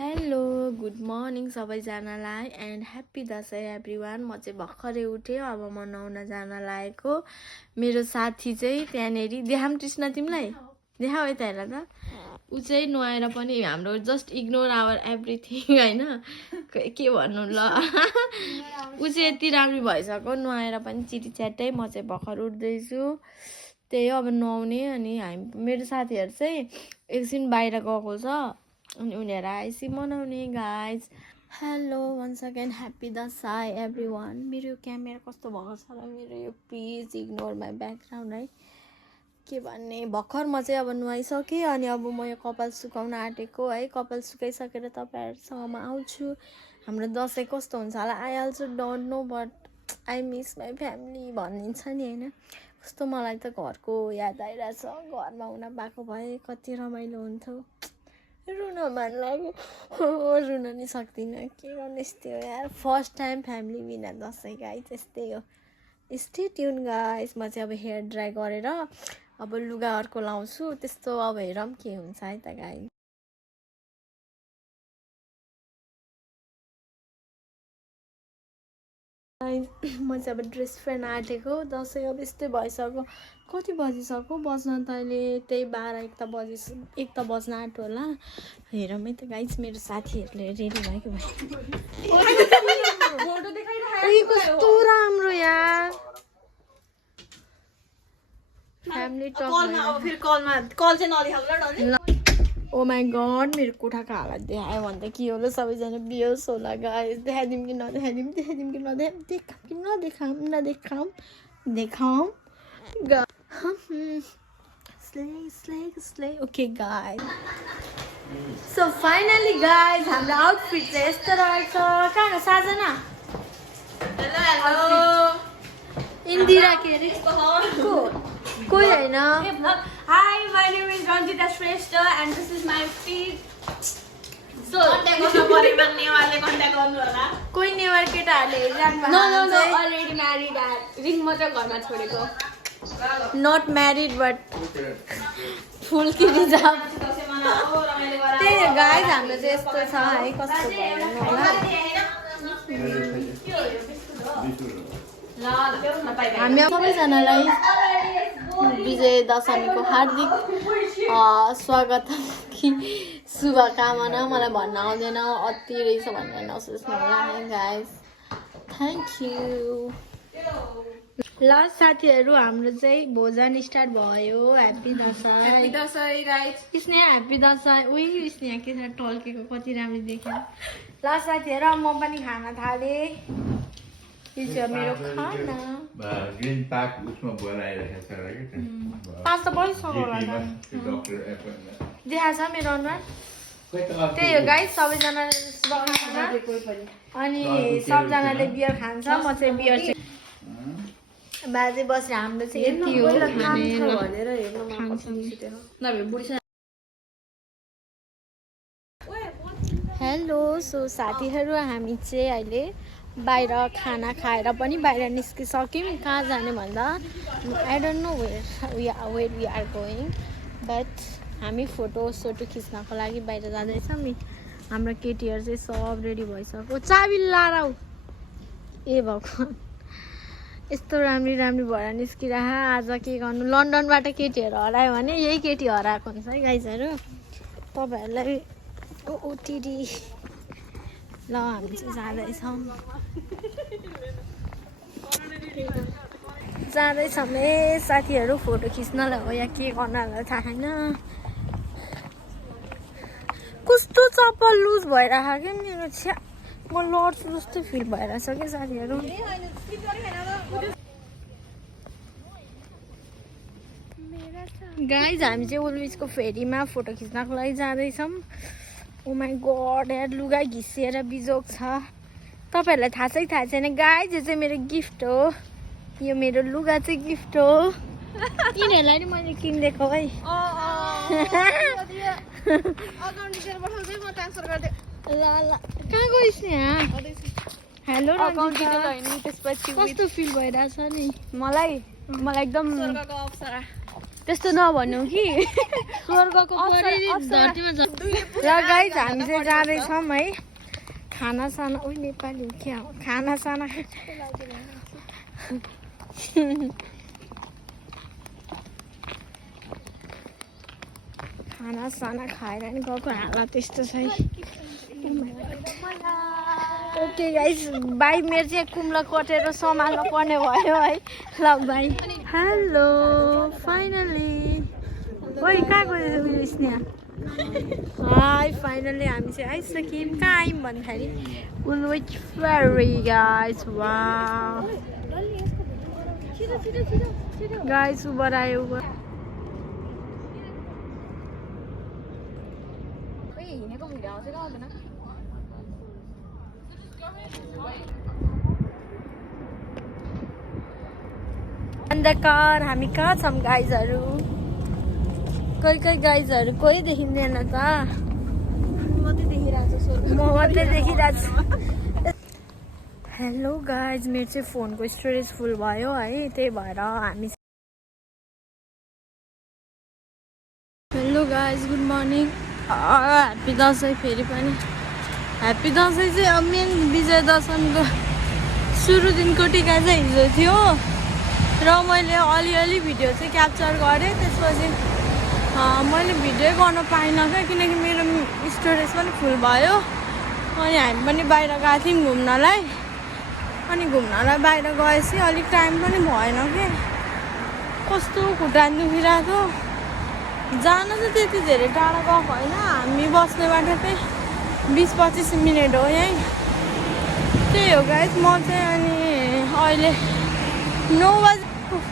Hello good morning सबैजनालाई and happy Dashain everyone. म चाहिँ भर्खरै उठेँ, अब म नुहाउन जान लागेको। मेरो साथी चाहिँ त्यहाँनेरि देखाम कृष्ण तिमीलाई देखाऊ है त हेर त। ऊ चाहिँ नुहाएर पनि हाम्रो जस्ट इग्नोर आवर एभ्रिथिङ होइन, के भन्नु ल। ऊ चाहिँ यति राम्रो भइसक्यो नुहाएर पनि चिटी च्याट्टै। म चाहिँ भर्खर उठ्दैछु, त्यही हो अब नुहाउने। अनि मेरो साथीहरू चाहिँ एकछिन बाहिर गएको छ, अनि उनीहरू आएपछि मनाउने guys. Hello once again happy Dashain everyone. मेरो क्यामेरा कस्तो भएको छ र मेरो यो, प्लिज इग्नोर माई ब्याकग्राउन्ड है। के भन्ने, भर्खर म चाहिँ अब नुहाइसकेँ, अनि अब म यो कपाल सुकाउन आँटेको है। कपाल सुकाइसकेर तपाईँहरूसँग म आउँछु। हाम्रो दसैँ कस्तो हुन्छ होला, I also don't know, but I miss my family भनिन्छ नि होइन। कस्तो मलाई त घरको याद आइरहेछ, घरमा हुन पाएको भए कति रमाइलो हुन्थ्यो। रुन मन लाग्यो, रुन नि सक्दिनँ, के गर्नु यस्तै हो यार। फर्स्ट टाइम फ्यामिली बिना दसैँ गाइस, यस्तै हो। Stay tune guys. म चाहिँ अब हेयर ड्राई गरेर अब लुगा अर्को लाउँछु, त्यस्तो अब हेरौँ के हुन्छ है त गाइस। म चाहिँ अब ड्रेस फ्यान आँटेको। दसैँ अब यस्तै भइसक्यो। कति बजिसक्यो, बज्न त अहिले त्यही 12-1 त बज्न आँट्यो होला। हेरौँ है त गाइस, मेरो साथीहरूले रेडी भएको भए। कस्तो राम्रो यार family talk. Oh my god, मेरो कोठाको हालत देखायो भने त के होला, सबैजना बिहोस होला गाइस। देखाइदिउँ कि नदेखाइदिउँ, देखाइदिउँ कि नदेखाऊँ। Slay okay guys. So finally guys, हाम्रो आउटफिट चाहिँ यस्तो रहेछ। कहाँ हो साजना? हेलो इन्दिरा के अरे कोही होइन। Hi, my name is Ranjita Shrestha and this is my feed. So, कोही नेवार केटाहरूले हेरिराख्नु no, already married and ring मात्र घरमा छोडेको. नट म्यारिड बट फुल कि रिजर्भ। त्यही हो गाइस, हाम्रो चाहिँ यस्तो छ है। कस्तो भयो होला। हामी सबैजनालाई विजय दशमीको हार्दिक स्वागत कि शुभकामना। मलाई भन्न आउँदैन, अति रहेछ भनेर नसोच्नु होला है गाइस। Thank you. ल साथीहरू, हाम्रो चाहिँ भोजन स्टार्ट भयो। Happy Dashain guys. Sneha, happy Dashain. उही स्नेहा के छ टल्केको, कति राम्रो देख्यो। ल साथीहरू, म पनि खान थालेँ। मेरो खाना ग्रीन पार्क उसमा बोलाइरहेको छ कि पाँच त बजिसक्यो होला त। देखाएको छ मेरो अनुहार। त्यही हो गाइस, सबैजना अनि सबजनाले बियर खान्छ। म चाहिँ बियर चाहिँ बाजे बसेर हाम्रो चाहिँ यति हो। हेलो, सो साथीहरू, हामी चाहिँ अहिले बाहिर खाना खाएर पनि बाहिर निस्किसक्यौँ। कहाँ जाने भन्दा I don't know where we are going, but हामी फोटो खिच्नको लागि बाहिर जाँदैछौँ। हाम्रो केटीहरू चाहिँ सब रेडी भइसक्यो। चाबी लाएर आऊ। ए भगवान्, यस्तो राम्रो भएर निस्किरह। आज के गर्नु, लन्डनबाट केटीहरू हरायो भने यही केटी हराएको हुन्छ है गाइजहरू। तपाईँहरूलाई ओटिडी। ल हामी चाहिँ जाँदैछौँ साथीहरू। फोटो खिच्नलाई हो या के गर्नलाई थाहा छैन। कस्तो चप्पल लुज भइरहेको क्या मेरो, छ्या म लड्छु जस्तो फिल भइरहेछ क्या साथीहरू। गाइज, हामी चाहिँ ओल्ड फेरीमा फोटो खिच्नको लागि जाँदैछौँ। ओ माई गड यार, लुगा घिसिएर बिजोग छ। तपाईँहरूलाई थाहा छैन गाइज, यो चाहिँ मेरो गिफ्ट हो। यो मेरो लुगा चाहिँ गिफ्ट हो। यिनीहरूलाई नि मैले किनिदिएको है। ल कहाँ गइस् नि? हेलो कस्तो फिल भइरहेछ नि? मलाई एकदम त्यस्तो नभन्नु कि स्वर्गको परी धरतीमा र गाइज हामी चाहिँ जाँदैछौँ है खानासाना उही नेपाली हो क्या हो खानासाना खानासाना खाएर नि गएको हालत त्यस्तो छ ओके गाइज बाई मेरो चाहिँ कुम्ला कटेर सम्हाल्नु पर्ने भयो है ल बाई हेलो फाइनली ओइ कहाँ गयो स्नेहा हाई फाइनली हामी चाहिँ आइसक्यौँ कहाँ आयौँ भन्दाखेरि उल्वेच फेरी गाइस वाउ गाइस उबर आयो उबर अन्धकार हामी कहाँ छौँ गाइजहरू कोही गाइजहरू कोही देखिँदैन त म मात्रै देखिरहेको छु हेलो गाइज मेरो चाहिँ फोनको स्टोरेज फुल भयो है त्यही भएर हामी hello guys good morning happy Dashain फेरि पनि ह्याप्पी दसैँ चाहिँ अब मेन विजय दशमीको सुरु दिनको टिका चाहिँ हिजो थियो र मैले अलिअलि भिडियो चाहिँ क्याप्चर गरेँ त्यसपछि मैले भिडियो गर्न पाइनँ क्या किनकि मेरो स्टोरेज पनि फुल भयो अनि हामी पनि बाहिर गएको थियौँ घुम्नलाई अनि घुम्नलाई बाहिर गएपछि अलिक टाइम पनि भएन कि कस्तो खुट्टा दुखिरहेको जान चाहिँ त्यति धेरै टाढा गएको होइन हामी बस्ने बाटो चाहिँ 20-25 मिनट हो यहीँ त्यही हो गाइस म चाहिँ अनि अहिले 9 बजी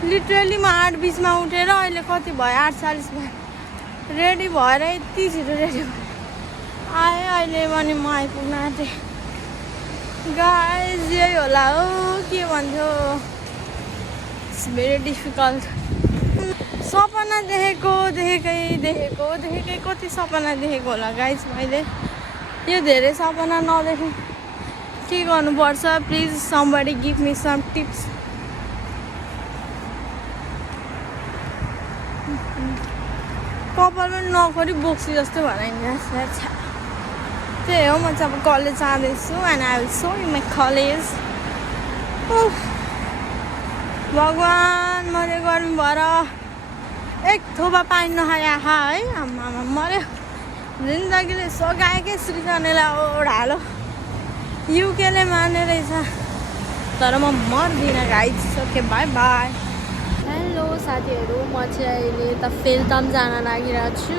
लिटरली म 8:20 मा उठेर अहिले कति भयो 8:40 भयो रेडी भएर यति छिटो रेडी आएँ अहिले पनि म आइपुग्न आँटेँ गाइस यही होला हो के भन्थ्यो इट्स भेरी डिफिकल्ट सपना देखेकै कति सपना देखेको होला गाइस मैले यो धेरै सपना नदेखेँ के गर्नुपर्छ please somebody give me some tips कपाल पनि नखोरी बोक्सी जस्तो भएर त्यही हो म चाहिँ अब कलेज जाँदैछु and I will so in my college भगवान् मैले गर्मी भएर एक थोपा पानी नखाए आँखा है आमा मऱ्यो जिन्दगीले सघाएकै सृजनालाई ओढालो युकेले माने रहेछ तर म मर्दिनँ guys okay bye bye hello साथीहरू म चाहिँ अहिले त फेलताम जान लागिरहेको छु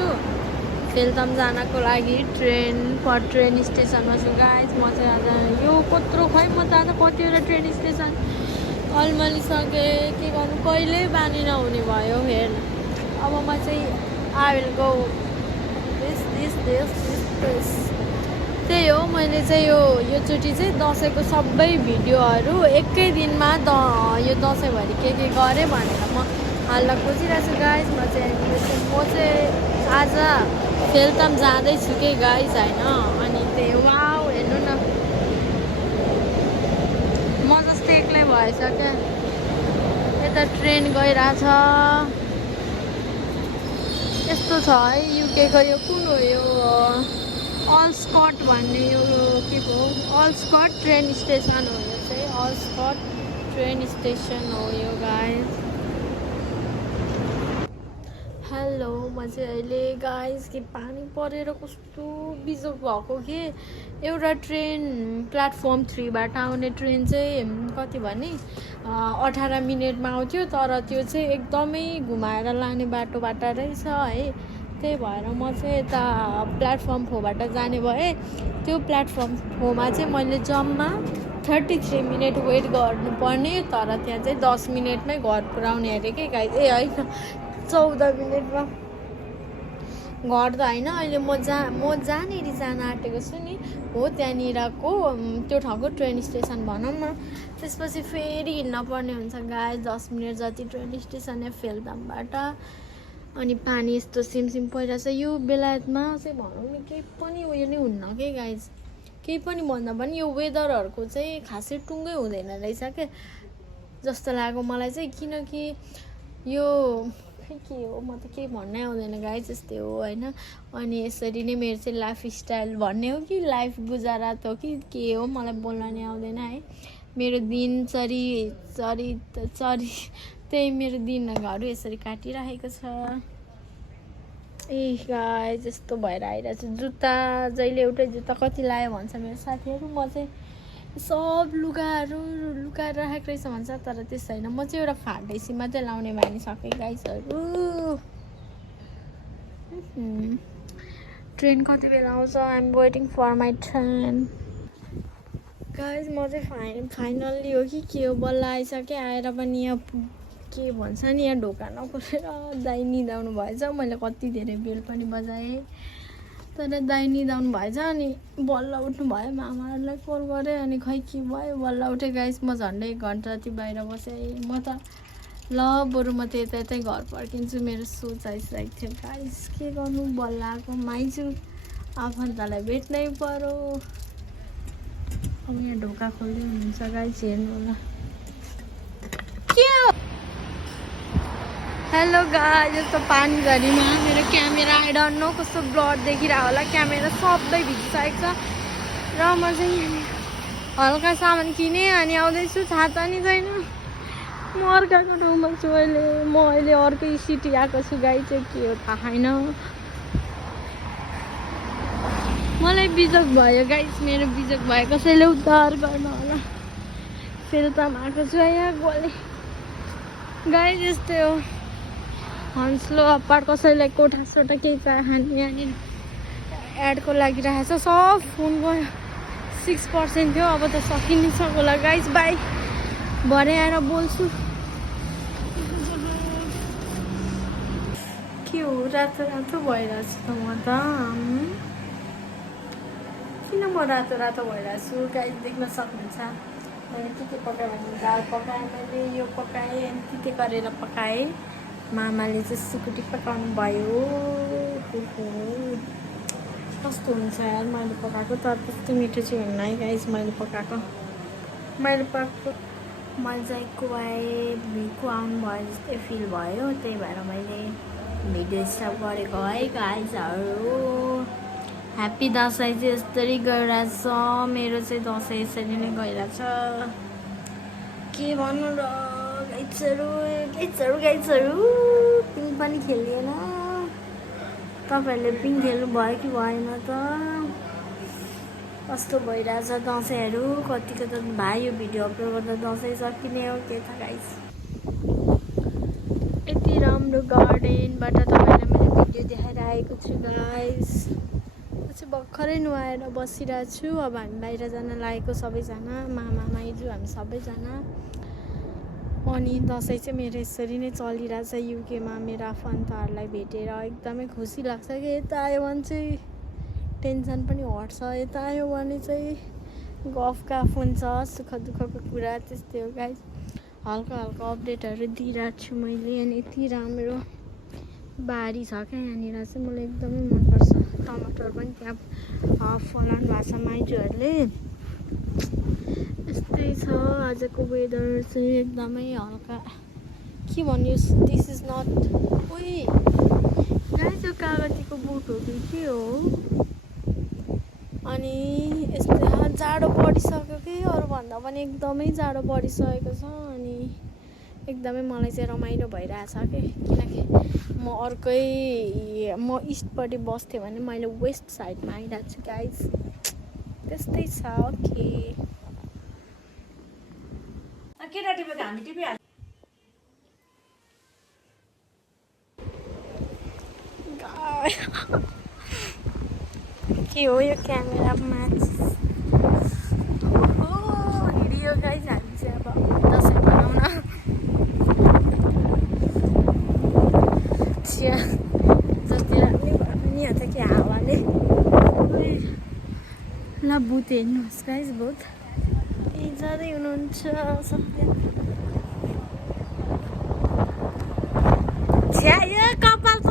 फेलताम जानको लागि ट्रेन स्टेसनमा छु गाइस म चाहिँ आज यो कत्रो खै म त आज कतिवटा ट्रेन स्टेसन अल्मलिसकेँ के गर्नु कहिल्यै बानी नहुने भयो हेर्न अब म चाहिँ आई विल गो दिस त्यही हो मैले चाहिँ योचोटि चाहिँ दसैँको सबै भिडियोहरू एकै दिनमा यो दसैँभरि के गरेँ भनेर म हाल्न खोजिरहेको छु गाइस म चाहिँ आज फेलताम जाँदैछु कि गाइस होइन अनि त्यही वाउ हेर्नु न म जस्तै एक्लै भएछ क्या यता ट्रेन गइरहेछ यस्तो छ है युकेको यो कुन हो यो अल्स्कट भन्ने यो के हो अल्स्कट ट्रेन स्टेसन हो यो चाहिँ अल्स्कट ट्रेन स्टेसन हो यो गाइस हेलो म चाहिँ अहिले गाइस के पानी परेर कस्तो बिजोग भएको कि एउटा ट्रेन प्लेटफर्म 3बाट आउने ट्रेन चाहिँ कति भने 18 मिनटमा आउँथ्यो तर त्यो चाहिँ एकदमै घुमाएर लाने बाटोबाट रहेछ है त्यही भएर म चाहिँ यता प्लेटफर्म 4बाट जाने भएँ त्यो प्लेटफर्म 4मा चाहिँ मैले जम्मा 33 मिनट वेट गर्नुपर्ने तर त्यहाँ चाहिँ 10 मिनटमै घर पुऱ्याउने अरे के गाइस ए होइन 14 मिनटमा घर त होइन अहिले म जहाँनिर जान आँटेको छु नि हो त्यहाँनिरको त्यो ठाउँको ट्रेन स्टेसन भनौँ न त्यसपछि फेरि हिँड्न पर्ने हुन्छ गाइस 10 मिनट जति ट्रेन स्टेसन फेलतामबाट अनि पानी यस्तो सिमसिम परिरहेछ यो बेलायतमा चाहिँ भनौँ न केही पनि उयो नै हुन्न के गाइस केही पनि भन्दा पनि यो वेदरहरूको चाहिँ खासै टुङ्गै हुँदैन रहेछ के जस्तो लाग्यो मलाई चाहिँ किनकि यो खै के हो म त केही भन्नै आउँदैन गाई यस्तै हो होइन अनि यसरी नै मेरो चाहिँ लाइफ स्टाइल भन्ने हो कि लाइफ गुजारा त हो कि के हो मलाई बोल्न नै आउँदैन है मेरो दिनचरी त्यही मेरो दिनहरू यसरी काटिरहेको छ ए गाई जस्तो भएर आइरहेको छु जुत्ता जहिले एउटै जुत्ता कति लायो भन्छ मेरो साथीहरू म चाहिँ सब लुगाहरू लुकाएर राखेको रहेछ भन्छ तर त्यस्तो होइन म चाहिँ एउटा फाटेसी मात्रै लाउने मानिसकेँ गाइसहरू ट्रेन कति बेला आउँछ I'm waiting for my train guys म चाहिँ फाइनल्ली हो कि के हो बल्ल आइसकेँ आएर पनि यहाँ के भन्छ नि यहाँ ढोका नखोलेर दाइ निदाउनु भएछ मैले कति धेरै बेल पनि बजाएँ तर दाइ निदाउनु भएछ अनि बल्ल उठ्नु भयो मामाहरूलाई कल गरेँ अनि खै के भयो बल्ल उठेँ गाइस म झन्डै 1 घन्टा जति बाहिर बसेँ म त ल बरु म त यतै घर फर्किन्छु मेरो सोच आइसकेको थियो गाइस के गर्नु बल्ल आएको माइजू आफन्तलाई भेट्नै पर्यो अब यहाँ ढोका खोल्दै हुनुहुन्छ गाइस हेर्नु होला के हो हेलो गाइस यस्तो पानी झरीमा मेरो क्यामेरा आई डोन्ट नो कस्तो ब्लड देखिरहेको होला क्यामेरा सबै भिजिसकेको छ र म चाहिँ यहाँनिर हल्का सामान किनेँ अनि आउँदैछु छाता नि छैन म अर्काको ठाउँमा छु अहिले अर्कै सिटी आएको छु गाई चाहिँ के हो थाहा छैन मलाई बिजोग भयो गाइस मेरो बिजोग भयो कसैले उद्धार गर्न होला फेरि त आएको छु यहाँ गोले गाई यस्तै हो हन्सलो अपार कसैलाई कोठासोटा केही चाहिने यहाँनिर एडको लागिरहेको छ सब फोनको 6% थियो अब त सकिनै सकोला गाइस बाई भरे आएर बोल्छु के हो रातो रातो भइरहेको छु त म त किन म रातो रातो भइरहेको छु गाइस देख्न सक्नुहुन्छ मैले के पकाएँ भने दाल पकाएँ मैले यो पकाएँ अनि के गरेर पकाएँ मामाले चाहिँ सुकुटी पकाउनु भयो कस्तो हुन्छ यार मैले पकाएको तर त्यस्तो मिठो चाहिँ हुन्न है गाइस मैले पकाएको मजाको आउनु भयो जस्तै फिल भयो त्यही भएर मैले भिडियो स्टार्ट गरेको है गाइसहरू ह्याप्पी दसैँ चाहिँ यस्तरी गइरहेछ मेरो चाहिँ दसैँ यसरी नै गइरहेछ के भन्नु र गाइजहरू पिङ पनि खेलिएन तपाईँहरूले पिङ खेल्नु भयो कि भएन त कस्तो भइरहेछ दसैँहरू कतिको त भाइ यो भिडियो अपलोड गर्दा दसैँ सकिने हो के थाहा गाइस यति राम्रो गार्डनबाट तपाईँलाई मैले भिडियो देखाएर आएको छु गाइस म चाहिँ भर्खरै नुहाएर बसिरहेको छु अब हामी बाहिर जान लागेको सबैजना मामा माइजू हामी सबैजना अनि दसैँ चाहिँ मेरो यसरी नै चलिरहेछ युकेमा मेरो आफन्तहरूलाई भेटेर एकदमै खुसी लाग्छ कि यता आयो भने चाहिँ टेन्सन पनि हट्छ यता आयो भने चाहिँ गफका हुन्छ सुख दुःखको कुरा त्यस्तै हो गाइस हल्का अपडेटहरू दिइरहेको छु मैले अनि यति राम्रो बारी छ क्या यहाँनिर चाहिँ मलाई एकदमै मनपर्छ टमाटर पनि त्यहाँ फलाउनु भएको छ माइजूहरूले यस्तै छ आजको वेदर चाहिँ एकदमै हल्का के भन्यो दिस इज नट ओइ गाई त्यो कागतीको बुट हो कि के हो अनि यस्तै जाडो बढिसक्यो कि अरूभन्दा पनि एकदमै जाडो बढिसकेको छ अनि एकदमै मलाई चाहिँ रमाइलो भइरहेछ कि किनकि म इस्टपट्टि बस्थेँ भने मैले वेस्ट साइडमा आइरहेको छु गाइज त्यस्तै छ ओके केटा टिपेको हामी टिपिहाल्छ के हो यो क्यामेरा म्याच हिँडियो गाइज हामी चाहिँ अब दसैँ मनाउन चिया जति राम्रै भए पनि यहाँ त के हावाले ल भूत हेर्नुहोस् गाइज भूत जाँदै हुनुहुन्छ सबै छ्या यो कपाल त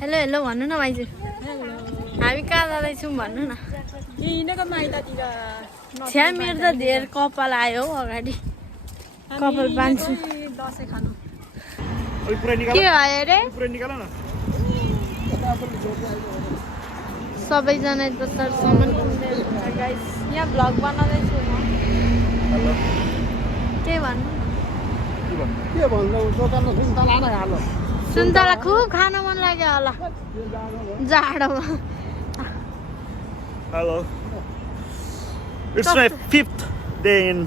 हेलो हेलो भन्नु न माइजू हामी कहाँ जाँदैछौँ भन्नु न यिनीको माइततिर छ्या मेरो त धेर कपाल आयो हौ अगाडि कपाल बान्छु दसैँ खानु के भयो अरे सबैजना यता सामान किन्दै हुनुहुन्छ गाइस यहाँ भ्लग बनाउँदैछु म के भन्नु सुन्तला खुब खान मन लाग्यो होला जाडोमा Hello. It's my 5th day in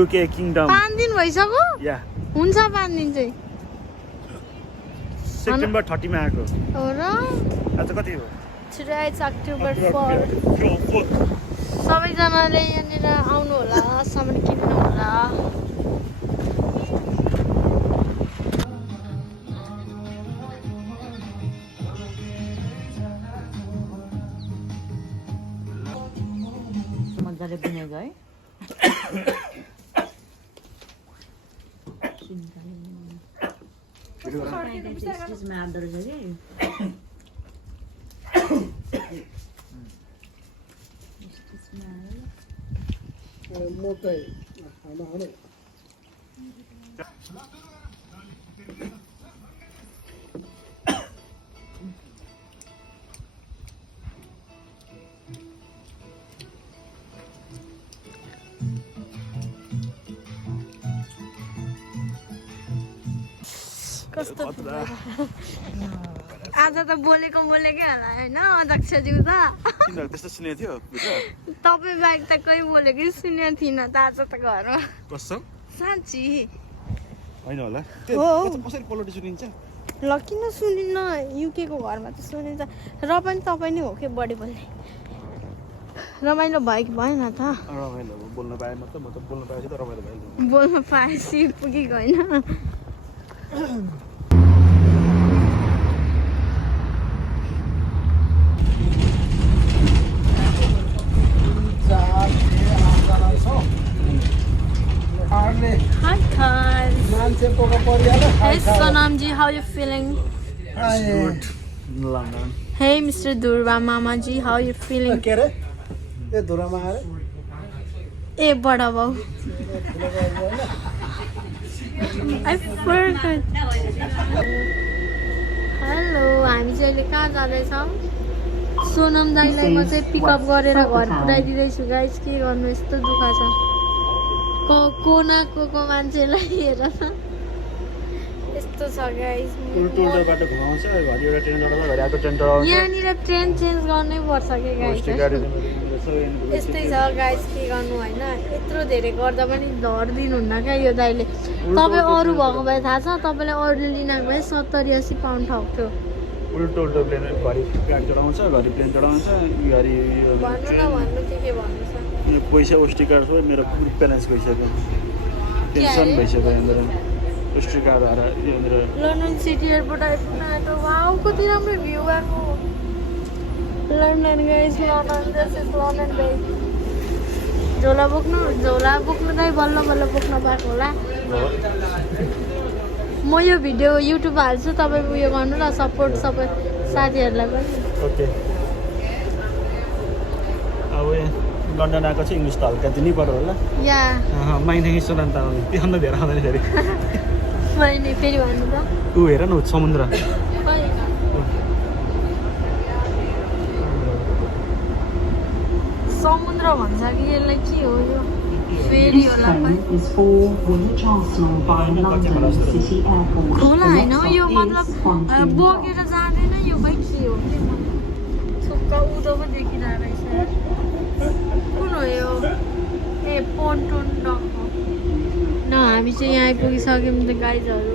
UK Kingdom. 5 दिन भइसक्यो Yeah. हुन्छ 5 दिन चाहिँ September 30 मा आएको. हो र आज कति हो? Today it's October 4 4. सबैजनाले यहाँनिर आउनु होला सामान किन्नु होला मजाले बुनेको है स्टेजमा आउँदो रहेछ कस्तो आज त बोलेकै होला होइन अध्यक्षज्यू त तिनीहरू त्यस्तो सुनेको थियो भित्र तपाईँ बाहेक त कोही बोलेकै सुनेको थिइनँ त आज त घरमा कसम साँच्ची होइन होला हो। कसरी पलटी सुनिन्छ ल किन सुनिन्न युकेको घरमा त सुनिन्छ र पनि तपाईँ नै हो कि बढी बोल्ने रमाइलो भयो कि भएन त रमाइलो हो बोल्न पाएँ म त बोल्न पाएपछि त रमाइलो भयो बोल्न पाएपछि पुगेको होइन Hi guys. Hey Sonamji, how you feeling? Good. London. Hey Mr. Durva Mamaji, how you feeling? के अरे ए धुरामा आएर ए बडा बाउ I forgot. हेलो हामी चाहिँ अहिले कहाँ जाँदैछौँ सोनम दाइलाई म चाहिँ पिकअप गरेर घर पुऱ्याइदिँदैछु गाइस के गर्नु यस्तो दुःख छ कोनाको मान्छेलाई हेर न यस्तो छ गाइस उल्टो बाटो घुमाउँछ घरि एउटा ट्रेन चढाउँछ घरि अर्को ट्रेन चढाउँछ यहाँनिर ट्रेन चेन्ज गर्नै पर्छ कि गाइस यस्तै छ गाइस के गर्नु होइन यत्रो धेरै गर्दा पनि धर्दिनुहुन्न क्या यो दाइले तपाईँ अरू भएको भए थाहा छ तपाईँले अरूले लिनको भए 70-80 पाउन्ड ठग्थ्यो उल्टो प्लेन घरि प्याक चढाउँछ घरि प्लेन चढाउँछ घरि भन्नु न भन्नु के भन्नु छ यो पैसा उस्टी कार्ड छ मेरो ब्यालेन्स गइसक्यो टेन्सन भइसक्यो यहाँनिर उस्टी कार्ड आएर यहाँनिर लन्डन सिटी एयरपोर्ट आइपुग्नु वाउ कति राम्रो भ्यू आएको London guys London this is London guys झोला बोक्नु चाहिँ बल्ल बोक्न पाएको होला म यो भिडियो युट्युब हाल्छु तपाईँ उयो गर्नु ल सपोर्ट सबै साथीहरूलाई पनि ओके अब लन्डन आएको चाहिँ इङ्ग्लिस त हल्का दिनै पर्यो होला या माइने सुनान त त्योभन्दा धेरै आउँदैन फेरि मैले फेरि भन्नु त ऊ हेर न समुद्र समुद्र भन्छ कि यसलाई के हो यो फेरि होला खोला होइन यो मतलब बगेर जाँदैन यो खै के हो थुक्क उँधो पो देखिरहेको रहेछ कुन हो यो ए पोन्टोन डक हो न हामी चाहिँ यहाँ आइपुगिसक्यौँ त गाइजहरू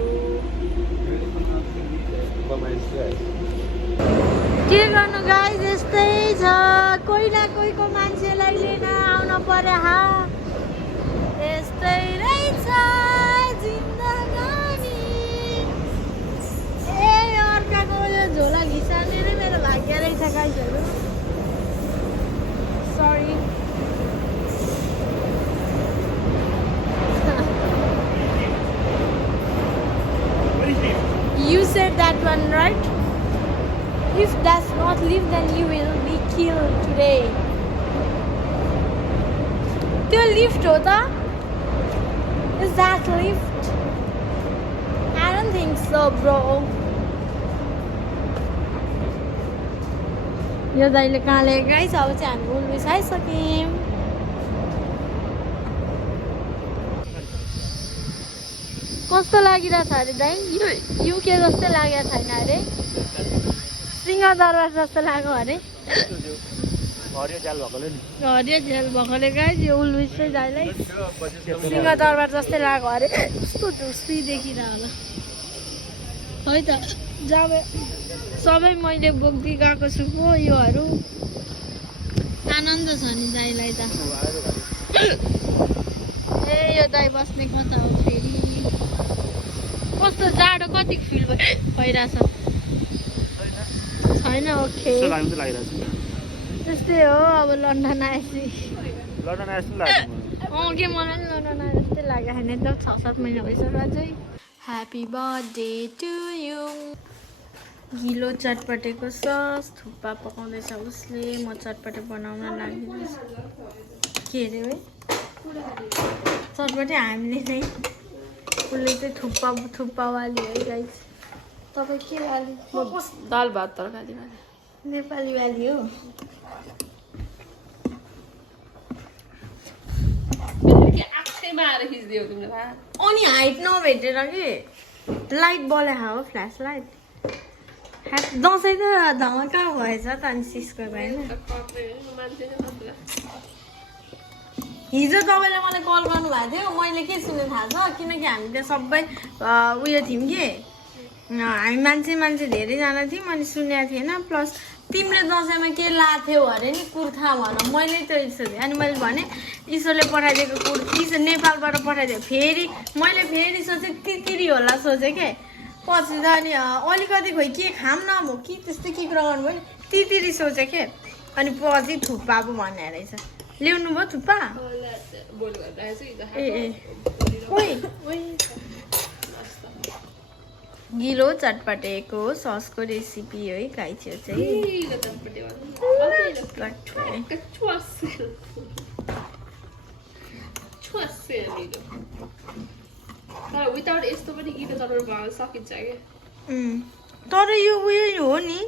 के गर्नु गाइज यस्तै छ कोही न कोहीको मान्छेलाई लिन आउन पर्यो हा यस्तै रहेछ जिन्दगानी ए अर्काको यो झोला घिसार्ने नै मेरो भाग्य रहेछ गाइजहरू sorry You said that one, right? If that's not lift, then you will be killed today. त्यो lift हो त? Is that lift? I don't think so, bro. यो दाइले कहाँ लिएर गइस अब चाहिँ हामी उल्लुस आइसक्यौँ कस्तो लागिरहेछ अरे दाइ यो युके जस्तै लागेको छैन अरे सिंहदरबार जस्तो लाग्यो अरे हरियो झ्याल भएकोले नि हरियो झ्याल भएकोले गाइस यो उल्लुस चाहिँ दाइलाई सिंहदरबार जस्तै लाग्यो अरे कस्तो ढुस्सी देखिरह होला है त जब सबै मैले बोक्दै गएको छु पो योहरू आनन्द छ नि दाइलाई त ए यो दाइ बस्ने कता हो फेरि कस्तो जाडो कति फिल भइरहेछ छैन ओके त्यस्तो लाग्नु चाहिँ लागिरहेको छ त्यस्तै हो अब लन्डन आएपछि लन्डन आएछ नि लाग्छ के मलाई पनि लन्डन आए जस्तै लाग्यो होइन एकदम 6-7 महिना भइसक्यो चाहिँ ह्याप्पी बर्थडे टु यु गिलो चटपटेको सस थुक्पा पकाउँदैछ उसले म चटपटे बनाउन लागिरहेछु के अरे है चटपटे हामीले चाहिँ उसले चाहिँ थुक्पावाली है गाइस तपाईँ के वाली दाल भात तरकारी वाली नेपाली वाली हो आँखैमा आएर खिचिदियो तिमीले भात अनि हाइट नभेटेर कि लाइट बले हो फ्ल्यास लाइट दसैँ त धमाका भएछ त अनि सिस्को होइन हिजो तपाईँले मलाई कल गर्नुभएको थियो मैले के सुने थाहा छ किनकि हामी त्यहाँ सबै उयो थियौँ कि हामी मान्छे धेरैजना थियौँ अनि सुनेको थिएन प्लस तिमीले दसैँमा के लाथ्यौ अरे नि कुर्ता भन मैले त्यो सोधेँ अनि मैले भने ईश्वरले पठाइदिएको कुर्ता नेपालबाट पठाइदियो फेरि मैले फेरि सोचेँ तितिरी होला सोचेँ के पछि त अनि अलिकति खोइ के खाम न म कि त्यस्तै के कुरा गर्नुभयो नि तितिरी सोचेँ के अनि पछि थुक्पा पो भन्ने रहेछ ल्याउनु भयो थुक्पा ए गिलो चटपटेको ससको रेसिपी है गाई थियो चाहिँ तर विदाउट यस्तो पनि गिलो चटपटे बनाउन सकिन्छ क्या तर यो उयो हो नि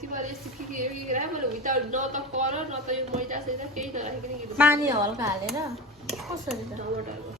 तिमीहरूले यस्तो के राम्रो विदाउट न त कर न त यो मैदा सैदा केही नराखिकन पानी हल्का हालेर कसरी त टमाटरको